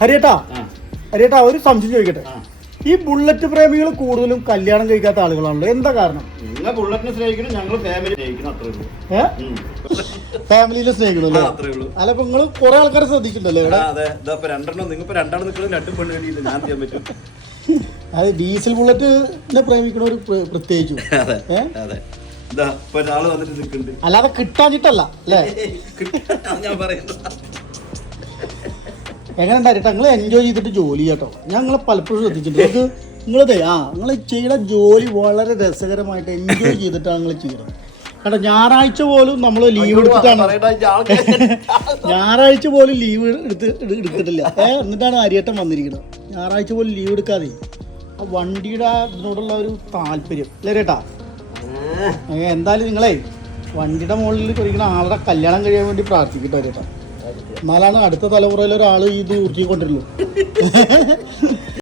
ഹരിയേട്ടാ ഒരു സംശയം ചോദിക്കട്ടെ. ഈ ബുള്ളറ്റ് പ്രേമികൾ കൂടുതലും കല്യാണം കഴിക്കാത്ത ആളുകളാണല്ലോ, എന്താ കാരണം? നിങ്ങൾ ബുള്ളറ്റിനെ സ്നേഹിക്കണം, ഞങ്ങൾ ഫാമിലി സ്നേഹിക്കണം, അത്രേ ഉള്ളൂ. ഫാമിലിയിലെ സ്നേഹിക്കണം അല്ലേ? അല്ല, ഇപ്പൊ നിങ്ങൾ കുറെ ആൾക്കാരെ ശ്രദ്ധിച്ചിട്ടുണ്ടല്ലോ ഇവിടെ. അത് ഡീസൽ ബുള്ളറ്റിനെ പ്രേമിക്കണ ഒരു പ്രത്യേകിച്ചു. അല്ലാതെ കിട്ടാഞ്ഞിട്ടല്ല അല്ലേ? എങ്ങനെ ഉണ്ടായിട്ട് നിങ്ങൾ എൻജോയ് ചെയ്തിട്ട് ജോലി കേട്ടോ. ഞങ്ങളെ പലപ്പോഴും ശ്രദ്ധിച്ചിട്ടുണ്ട്. നിങ്ങളതേ നിങ്ങൾ ചെയ്യുന്ന ജോലി വളരെ രസകരമായിട്ട് എൻജോയ് ചെയ്തിട്ടാണ് നിങ്ങൾ ചെയ്യുന്നത്. കാരണം ഞായറാഴ്ച പോലും നമ്മൾ ലീവ് എടുത്തിട്ടാണ്, ഞായറാഴ്ച പോലും ലീവ് എടുത്തിട്ടില്ല. എന്നിട്ടാണ് ഹരിയേട്ടൻ വന്നിരിക്കുന്നത്. ഞായറാഴ്ച പോലും ലീവ് എടുക്കാതെ ആ വണ്ടിയുടെ ഇതിനോടുള്ള ഒരു താല്പര്യം അല്ലേ ചേട്ടാ? എന്തായാലും നിങ്ങളെ വണ്ടിയുടെ മുകളിൽ കുറിക്കുന്ന ആളുടെ കല്യാണം കഴിയാൻ വേണ്ടി പ്രാർത്ഥിക്കട്ടെ ചേട്ടാ. എന്നാലാണ് അടുത്ത തലമുറയിൽ ഒരാൾ ഇത് ഊർത്തിക്കൊണ്ടിരുള്ളൂ.